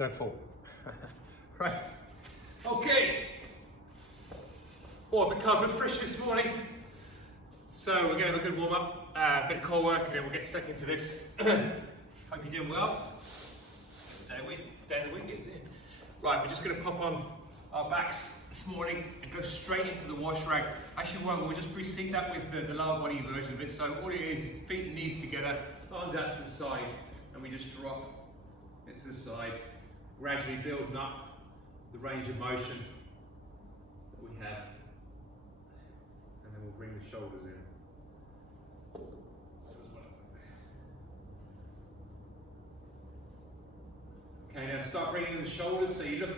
Don't fall. Right. Okay. Well, I've become a bit fresh this morning. So we're going to have a good warm up, a bit of core work, and then we'll get stuck into this. Hope you're doing well. Day of the week is it? Right, we're just going to pop on our backs this morning and go straight into the wash rag. Actually, we'll just precede that with the lower body version of it. So all it is feet and knees together, arms out to the side, and we just drop it to the side, gradually building up the range of motion that we have. And then we'll bring the shoulders in. Okay, now start bringing in the shoulders, so you look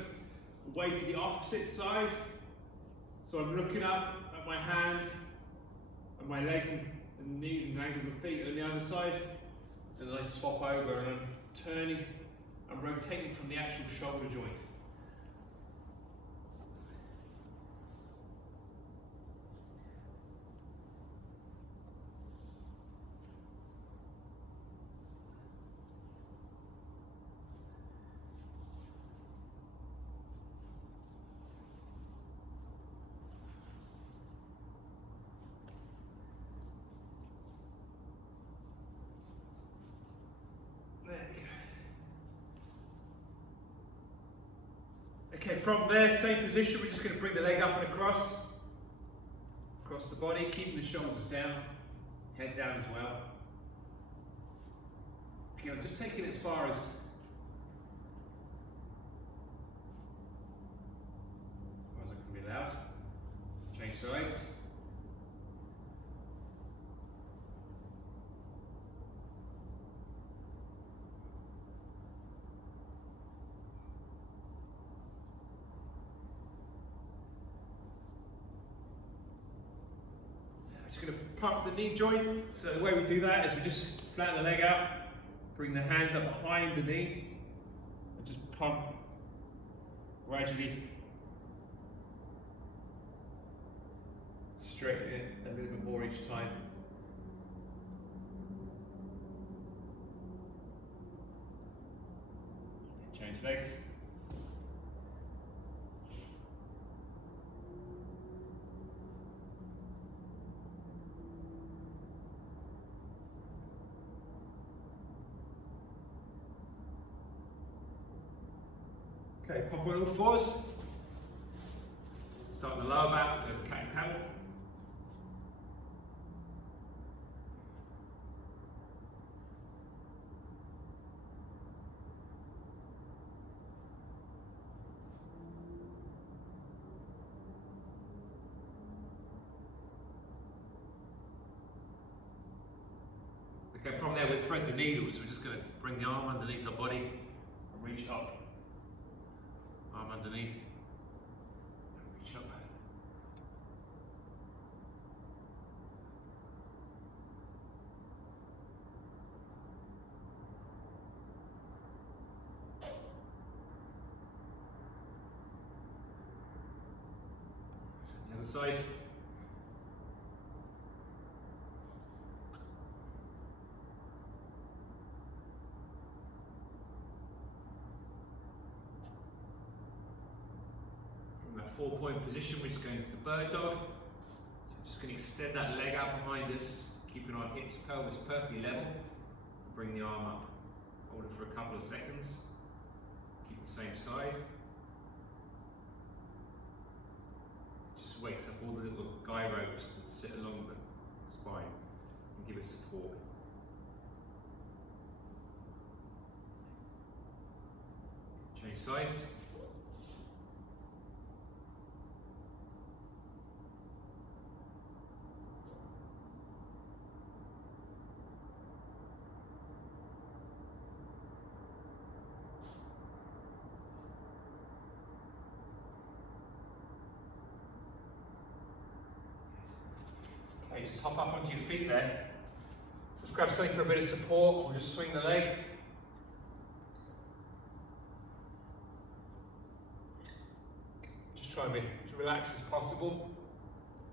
away to the opposite side. So I'm looking up at my hand and my legs and knees and ankles and feet on the other side, and then I swap over and I'm turning and rotating from the actual shoulder joint. Okay, from there, same position, we're just going to bring the leg up and across the body, keeping the shoulders down, head down as well. Okay, I'm just taking it as far as I can be allowed. Change sides. Just going to pump the knee joint. So the way we do that is we just flatten the leg out, bring the hands up behind the knee, and just pump gradually, straighten it a little bit more each time. Change legs. Okay, pop on all fours. Start the lower back with a cat and paddle. Okay, from there we'll thread the needle, so we're just going to bring the arm underneath the body and reach up. Arm underneath, reach up. The other side. Four-point position, we're just going to the bird dog. So we're just going to extend that leg out behind us, keeping our hips, pelvis perfectly level. Bring the arm up, hold it for a couple of seconds. Keep the same side. Just wakes up all the little guy ropes that sit along the spine and give it support. Change sides. Okay, just hop up onto your feet there. Just grab something for a bit of support, or just swing the leg. Just try and be as relaxed as possible.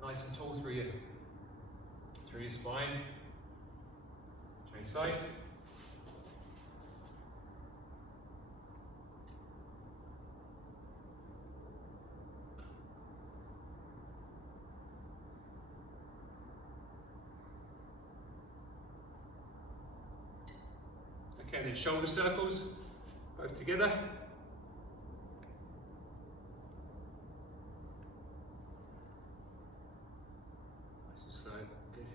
Nice and tall through your spine. Change sides. Okay, then shoulder circles, both together. Nice and slow, good.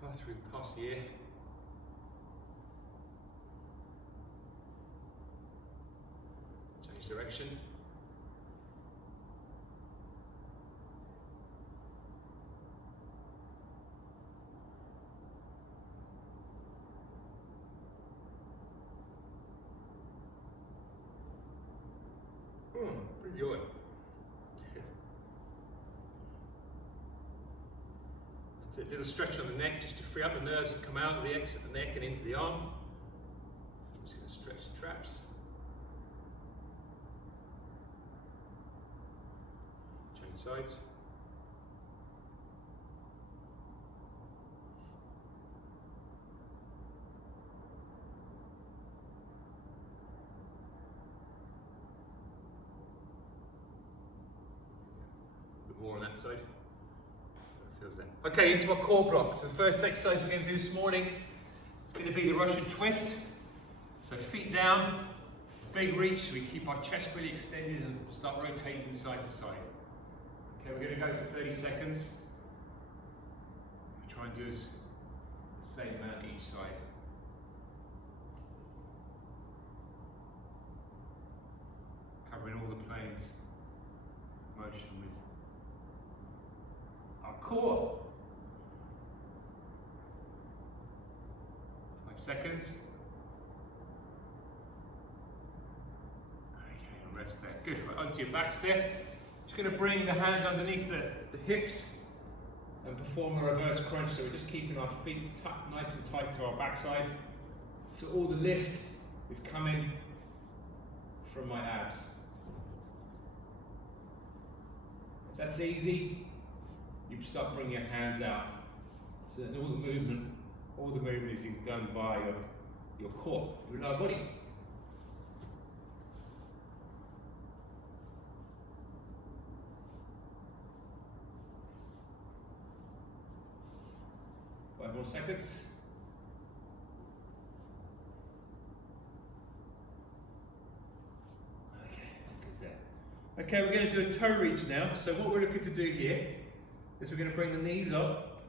Pass through, past the ear. Change direction. Pretty good. That's it, little stretch on the neck just to free up the nerves that come out of the exit the neck and into the arm. I'm just going to stretch the traps. Change sides. More on that side. Feels that. Okay, into our core block. So the first exercise we're going to do this morning is going to be the Russian twist. So feet down, big reach, so we keep our chest really extended and start rotating side to side. Okay, we're going to go for 30 seconds. Try and do the same amount each side. Covering all the planes of motion with our core. 5 seconds. Okay, and rest there. Good. Right, onto your backs there. Just going to bring the hands underneath the hips and perform a reverse crunch. So we're just keeping our feet tucked nice and tight to our backside. So all the lift is coming from my abs. If that's easy, you start bringing your hands out, so that all the movement is done by your core, your lower body. Five more seconds. Okay, good there. Okay, we're going to do a toe reach now. So what we're looking to do here is we're going to bring the knees up,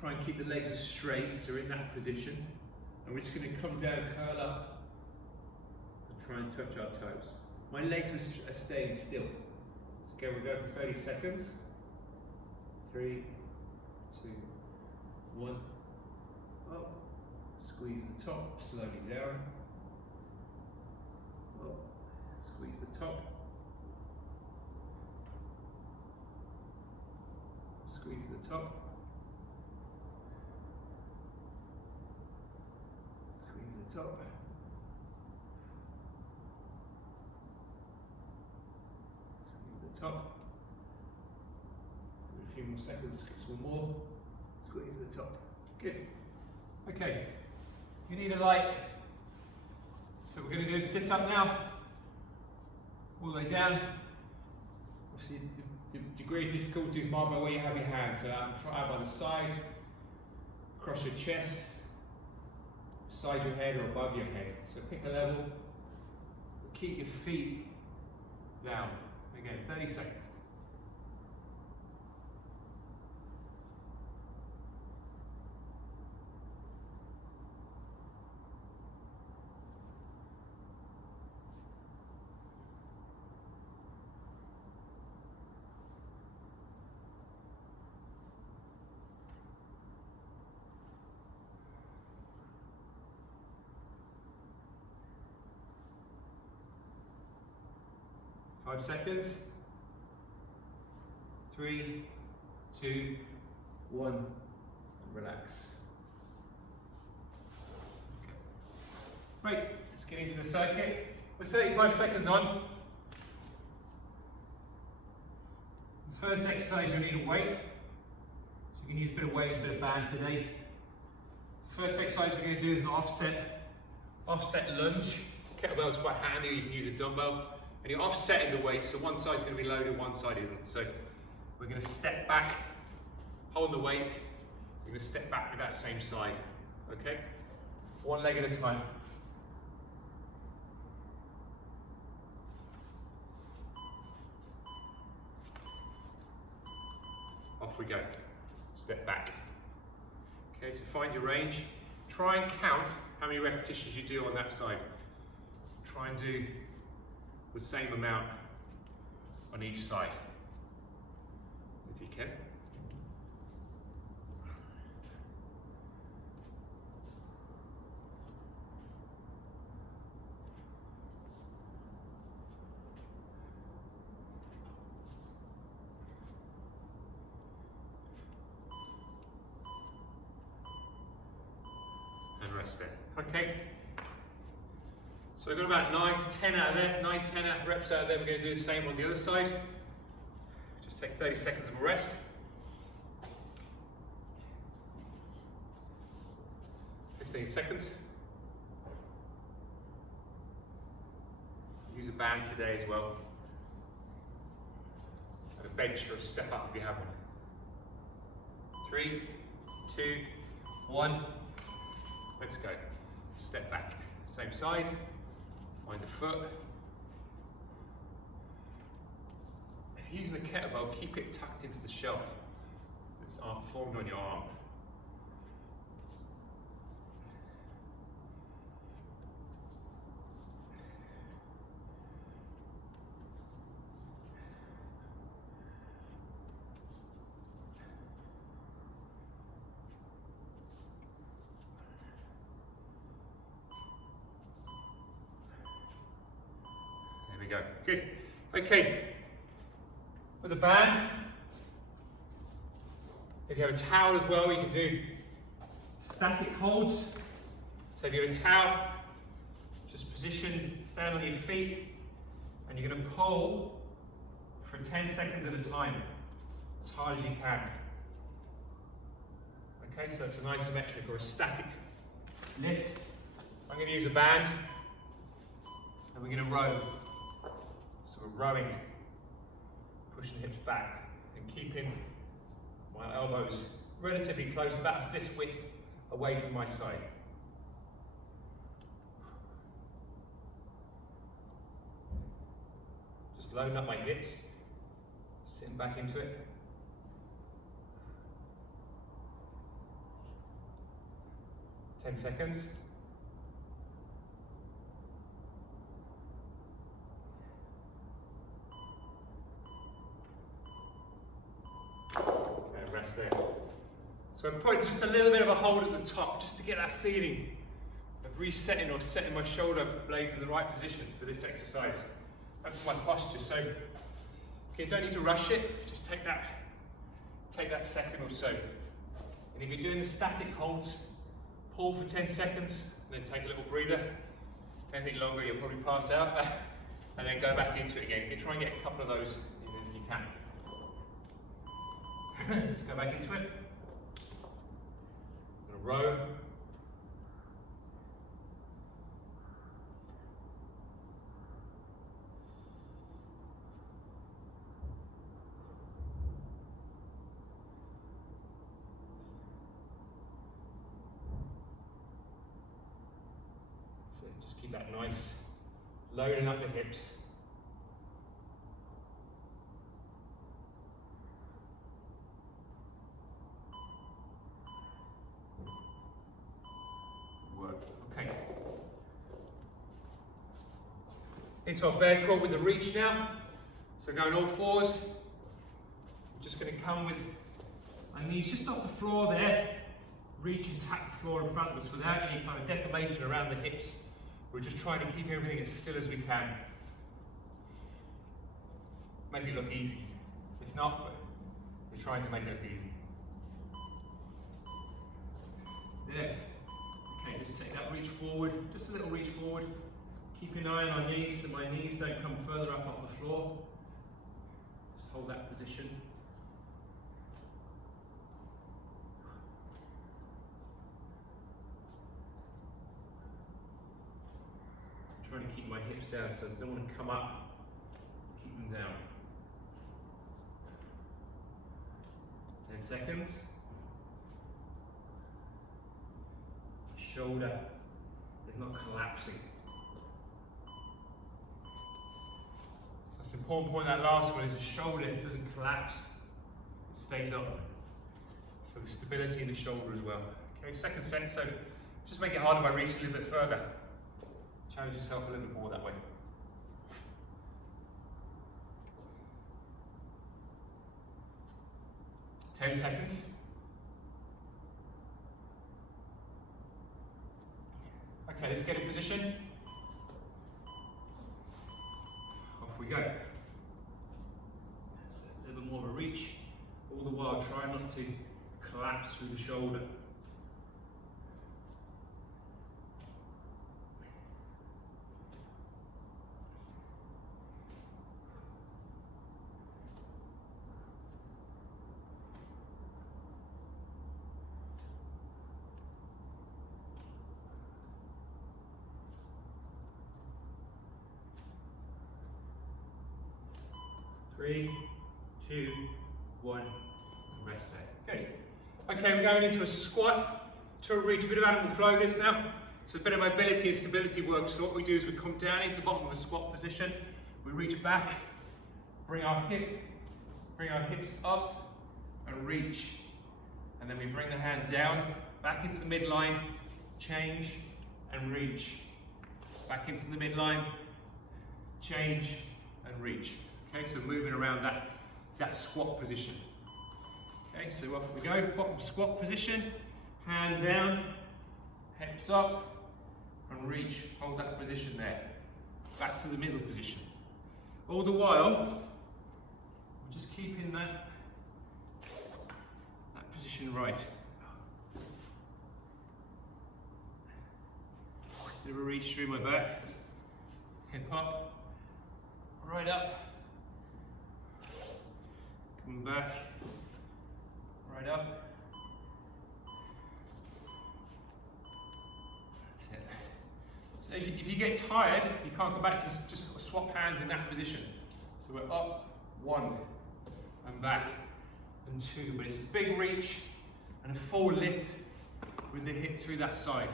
try and keep the legs as straight, so we're in that position, and we're just going to come down, curl up, and try and touch our toes. My legs are staying still. So we'll go for 30 seconds. 3, 2, 1. Up, squeeze the top, slowly down. Up, squeeze the top. Squeeze the top. Squeeze the top. Squeeze the top. A few more seconds, one more. Squeeze the top. Good. Okay. You need a light. So we're going to do a sit up now. All the way down. Obviously, the degree of difficulty is marked by where you have your hands. So out by the side, across your chest, beside your head or above your head. So pick a level. Keep your feet down. Again, 30 seconds. Five seconds. 3, 2, 1. And relax. Okay. Right, let's get into the circuit. We're 35 seconds on. The first exercise, you need a weight. So you can use a bit of weight and a bit of band today. The first exercise we're going to do is an offset lunge. Kettlebell's quite handy, you can use a dumbbell. And you're offsetting the weight, so one side's going to be loaded, one side isn't. So we're going to step back, hold the weight, we're going to step back with that same side, okay? One leg at a time. Off we go. Step back. Okay, so find your range. Try and count how many repetitions you do on that side. Try and do the same amount on each side, if you can. And rest there. Okay. So we've got about 9, 10 out of there, 9, 10 reps out of there. We're going to do the same on the other side. Just take 30 seconds of a rest. Seconds. Use a band today as well. And a bench or a step up if you have one. 3, 2, 1. Let's go. Step back. Same side. Find the foot. If you're using a kettlebell, keep it tucked into the shelf. It's formed on your arm. There we go. Good. Okay. With a band, if you have a towel as well, you can do static holds. So if you have a towel, just position, stand on your feet, and you're going to pull for 10 seconds at a time, as hard as you can. Okay, so that's an isometric or a static lift. I'm going to use a band, and we're going to row. So we're rowing, pushing the hips back, and keeping my elbows relatively close, about a fist width away from my side. Just loading up my hips, sitting back into it. Ten seconds. There. So I'm putting just a little bit of a hold at the top just to get that feeling of resetting or setting my shoulder blades in the right position for this exercise. That's my posture. So okay, you don't need to rush it, just take that second or so. And if you're doing the static holds, pull for 10 seconds, and then take a little breather. Anything longer, you'll probably pass out, and then go back into it again. You can try and get a couple of those if you can. Let's go back into it. I'm going to row. So just keep that nice, loading up the hips. Okay. Into our bear crawl with the reach now. So going all fours. I'm just going to come with my knees just off the floor there. Reach and tap the floor in front of us without any kind of deformation around the hips. We're just trying to keep everything as still as we can. Make it look easy. It's not, but we're trying to make it look easy. There. Okay, just take that reach forward, just a little reach forward. Keep an eye on our knees so my knees don't come further up off the floor. Just hold that position. I'm trying to keep my hips down so I don't want to come up. Keep them down. 10 seconds. Shoulder it's not collapsing. So that's an important point. That last one is the shoulder doesn't collapse, it stays up. So the stability in the shoulder as well. Okay, second set, so just make it harder by reaching a little bit further. Challenge yourself a little bit more that way. Ten seconds. Okay, let's get in position. Off we go. So a little bit more of a reach. All the while, try not to collapse through the shoulder. Three, two, one, and rest there. Good. Okay, we're going into a squat to a reach. A bit of animal flow this now. So a bit of mobility and stability work. So what we do is we come down into the bottom of a squat position. We reach back, bring our hips up and reach. And then we bring the hand down, back into the midline, change and reach. Back into the midline, change and reach. Okay, so moving around that squat position. Okay, so off we go, bottom squat position, hand down, hips up, and reach, hold that position there. Back to the middle position. All the while, we're just keeping that position right. Bit of a reach through my back, hip up, right up, come back, right up. That's it. So if you get tired, you can't go back to just swap hands in that position. So we're up, one, and back, and two. But it's a big reach and a full lift with the hip through that side.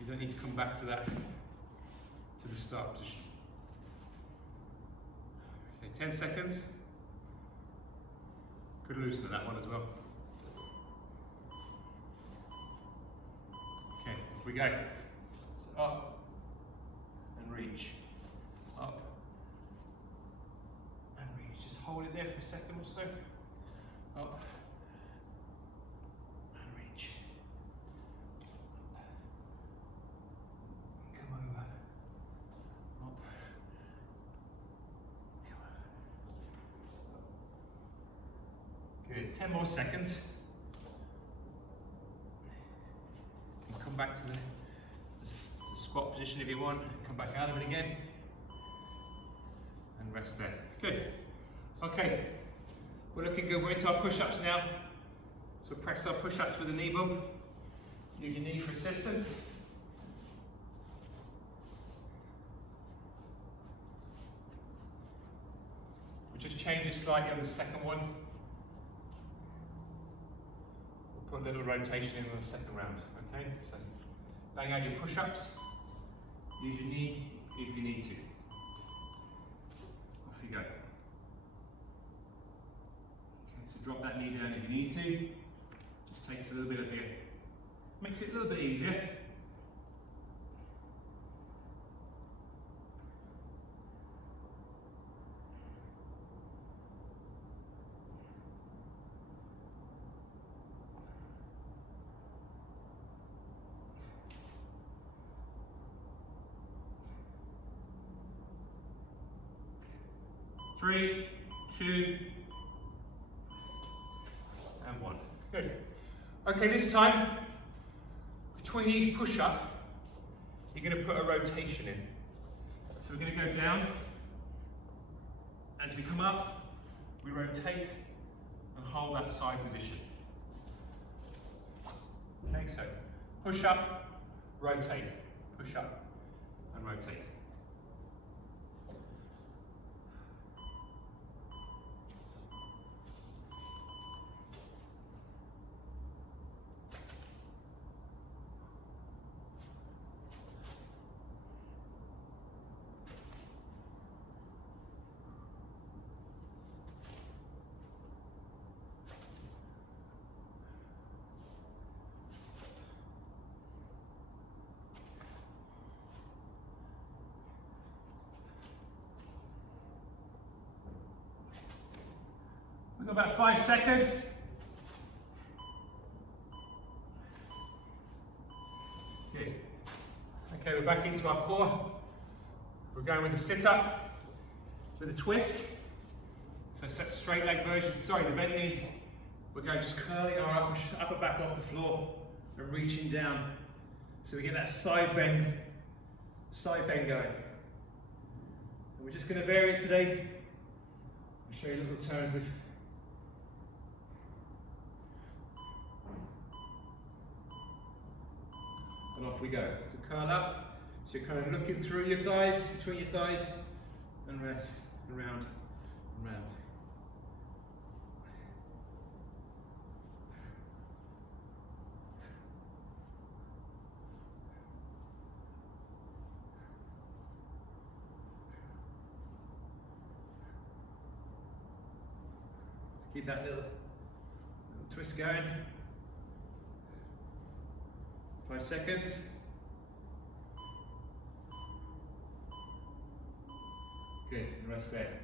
You don't need to come back to that, to the start position. Okay, 10 seconds. Could loosen that one as well. Okay, off we go. So up and reach. Up and reach. Just hold it there for a second or so. Up and reach. Come over. Up. Come over. Good. 10 more seconds. And come back to the squat position if you want. Come back out of it again. And rest there. Good. Okay. We're looking good. We're into our push-ups now. So practice our push-ups with a knee bump. Use your knee for assistance. We'll just change it slightly on the second one. We'll put a little rotation in on the second round. Okay? So bang out your push-ups. Use your knee if you need to. Off you go. So drop that knee down if you need to. Just takes a little bit of your, makes it a little bit easier. Three, two, and one. Good. Okay, this time, between each push-up, you're going to put a rotation in. So we're going to go down. As we come up, we rotate and hold that side position. Okay, so push up, rotate, push up, and rotate. Got about 5 seconds. Good. Okay, we're back into our core. We're going with the sit-up, with a twist. So it's that straight leg version, sorry, the bent knee. We're going just curling our upper back off the floor and reaching down. So we get that side bend going. And we're just going to vary it today. I'll show you little turns of. And off we go. So curl up. So you're kind of looking through your thighs, between your thighs, and rest, and round, and round. Keep that little twist going. 5 seconds. Good, and rest there.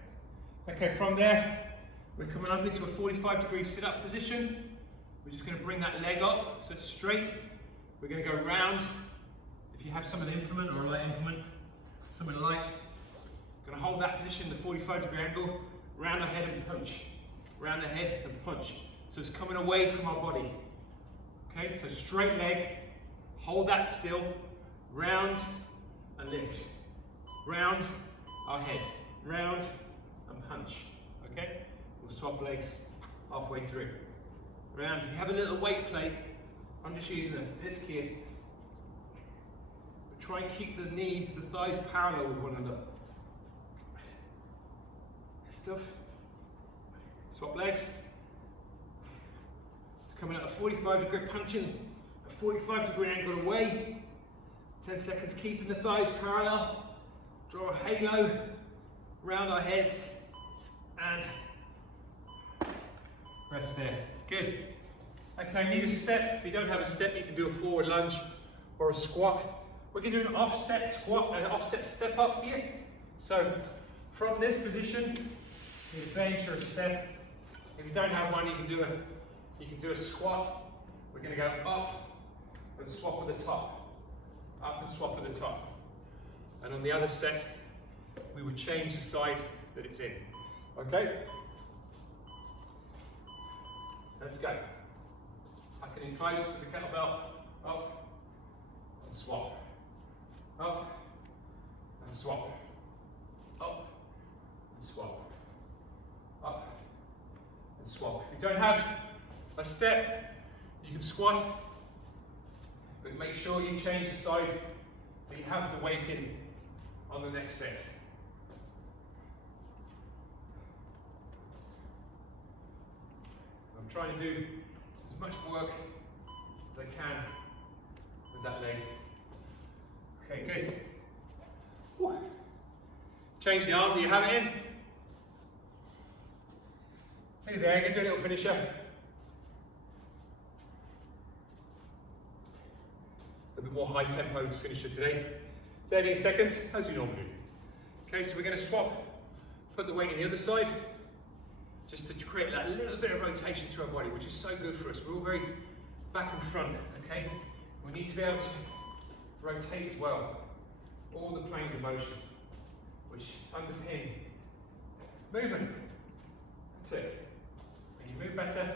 Okay, from there, we're coming up into a 45-degree sit-up position. We're just going to bring that leg up so it's straight. We're going to go round. If you have some of the implement or a light implement, something light, going to hold that position, the 45-degree angle, round our head and punch. Round the head and punch. So it's coming away from our body. Okay, so straight leg, hold that still, round and lift. Round our head, round and punch. Okay, we'll swap legs halfway through. Round, if you have a little weight plate, I'm just using a disc here. But try and keep the knee, the thighs parallel with one another. Stuff. Swap legs. It's coming at a 45-degree punching, a 45-degree angle away. 10 seconds keeping the thighs parallel. Draw a halo around our heads and rest there. Good. Okay, need a step. If you don't have a step, you can do a forward lunge or a squat. We're going to do an offset squat and an offset step up here. So from this position, you bench or a step. If you don't have one, you can do a squat. We're going to go up and swap at the top. Up and swap at the top. And on the other set, we would change the side that it's in. Okay? Let's go. Tuck it in close to the kettlebell. Up and swap. Up and swap. Up and swap. Up. Swap. If you don't have a step, you can squat, but make sure you change the side that you have the weight in on the next set. I'm trying to do as much work as I can with that leg. Okay, good. Whew. Change the arm that you have it in. Hey there, I'm going to do a little finisher. A bit more high tempo finisher today. 30 seconds, as we normally do. Okay, so we're going to swap, put the weight on the other side, just to create that little bit of rotation through our body, which is so good for us. We're all very back and front, okay? We need to be able to rotate as well. All the planes of motion, which underpin movement. That's it. You move better,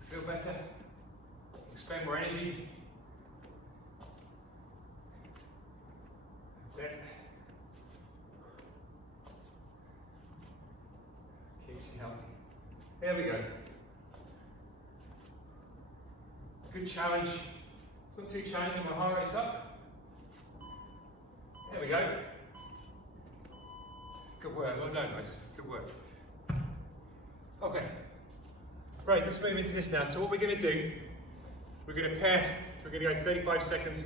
you feel better, you expend more energy. That's it. Keeps you healthy. There we go. Good challenge. It's not too challenging, my heart rate's up. There we go. Good work, well done guys, good work. Okay. Right, let's move into this now. So what we're going to do, we're going to pair, we're going to go 35 seconds,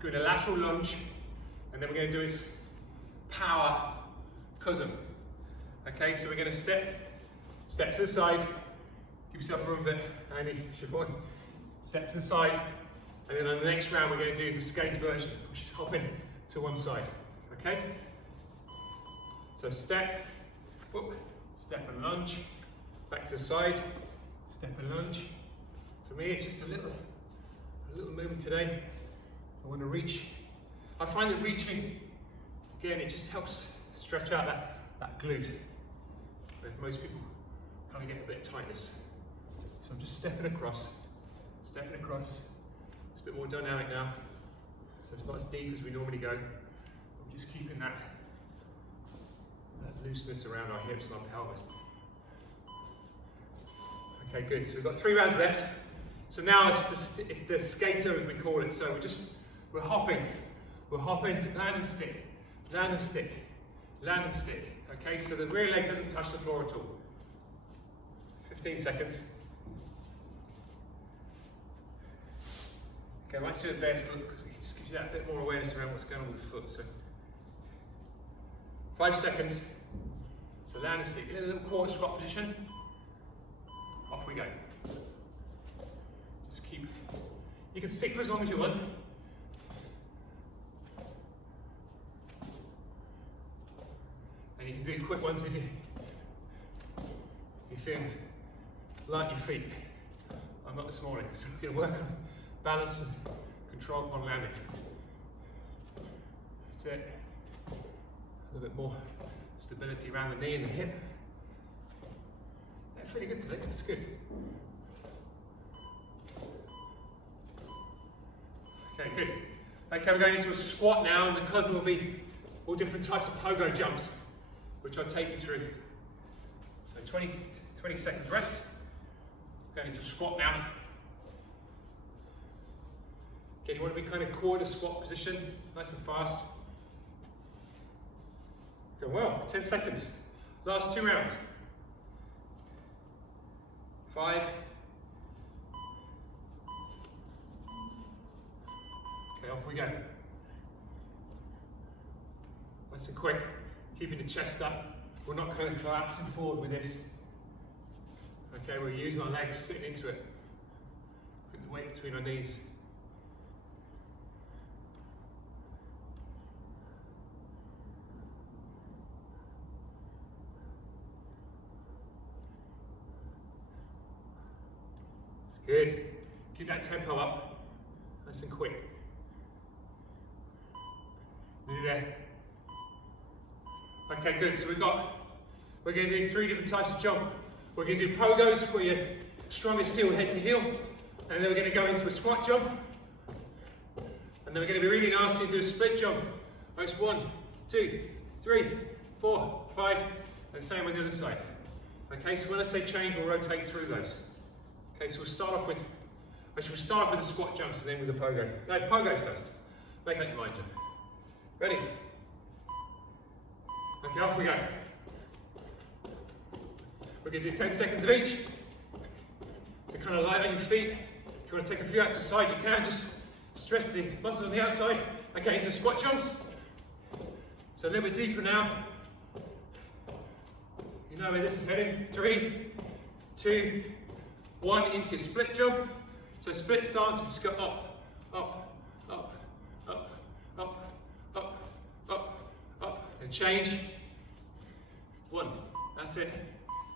doing a lateral lunge, and then we're going to do its power cousin. Okay, so we're going to step to the side, give yourself room there, Andy, Siobhan. Step to the side, and then on the next round we're going to do the skating version, which is hopping to one side. Okay? So step, whoop, step and lunge, Back to the side, step and lunge. For me, it's just a little movement today. I want to reach. I find that reaching, again, it just helps stretch out that glute. Where most people kind of get a bit of tightness. So I'm just stepping across. It's a bit more dynamic now. So it's not as deep as we normally go. I'm just keeping that looseness around our hips and our pelvis. Okay, good. So we've got 3 rounds left. So now it's the skater, as we call it. So we're hopping, land and stick, land and stick, land and stick. Okay, so the rear leg doesn't touch the floor at all. 15 seconds. Okay, I like to do it barefoot because it just gives you that bit more awareness around what's going on with the foot. So 5 seconds. So land and stick, in a little quarter squat position. Off we go. Just keep. You can stick for as long as you want. And you can do quick ones if you feel light your feet. I'm not this morning, so I'm going to work on balance and control upon landing. That's it. A little bit more stability around the knee and the hip. Yeah, pretty good today. It's good. Okay, good. Okay, we're going into a squat now, and the cousin will be all different types of pogo jumps, which I'll take you through. So 20 seconds rest. Going into a squat now. Okay, you want to be kind of quarter squat position, nice and fast. Going well, 10 seconds. Last 2 rounds. 5. Okay, off we go. Nice and quick, keeping the chest up. We're not kind of collapsing forward with this. Okay, we're using our legs, sitting into it. Putting the weight between our knees. It's good. Keep that tempo up. Nice and quick. Nearly there. Okay, good. So we're going to do 3 different types of jump. We're going to do pogos where you're strong as steel head to heel. And then we're going to go into a squat jump. And then we're going to be really nasty and do a split jump. That's 1, 2, 3, 4, 5, and same on the other side. Okay, so when I say change, we'll rotate through those. Okay, so we'll start off with the squat jumps and then with the pogo. No, pogos first. Make up your mind, Jim. Ready? Okay, off we go. We're going to do 10 seconds of each. So kind of light on your feet. If you want to take a few out to the side, you can. Just stress the muscles on the outside. Okay, into squat jumps. So a little bit deeper now. You know where this is heading. 3, 2, 1, into split jump. So split stance, we just go up, up, up, up, up, up, up, up, and change. 1, that's it.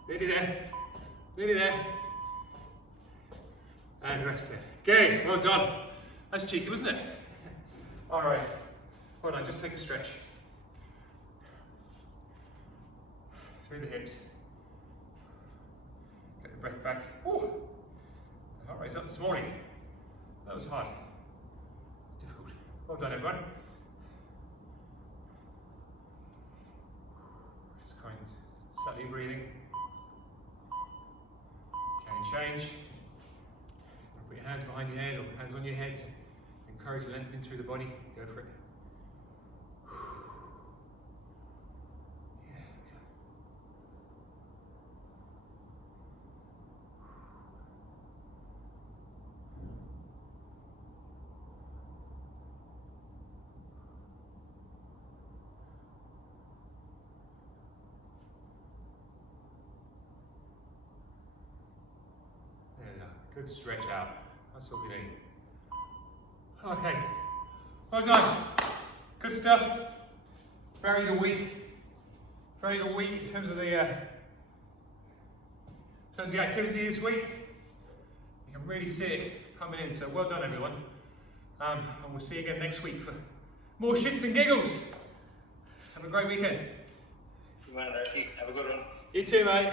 Nearly there, nearly there. And rest there. Good, well done. That's cheeky, wasn't it? All right, hold on, just take a stretch. Through the hips. Get the breath back. Ooh. The heart rate's up this morning. That was hard. Difficult. Well done, everyone. Just kind of subtly breathing. Okay, change. Put your hands behind your head or hands on your head to encourage lengthening through the body. Go for it. Good stretch out. That's what we need. Okay. Well done. Good stuff. Very good week. Very good week in terms of the In terms of the activity this week, you can really see it coming in, so well done everyone. And we'll see you again next week for more shits and giggles. Have a great weekend. Come on, Hiit. Have a good one. You too, mate.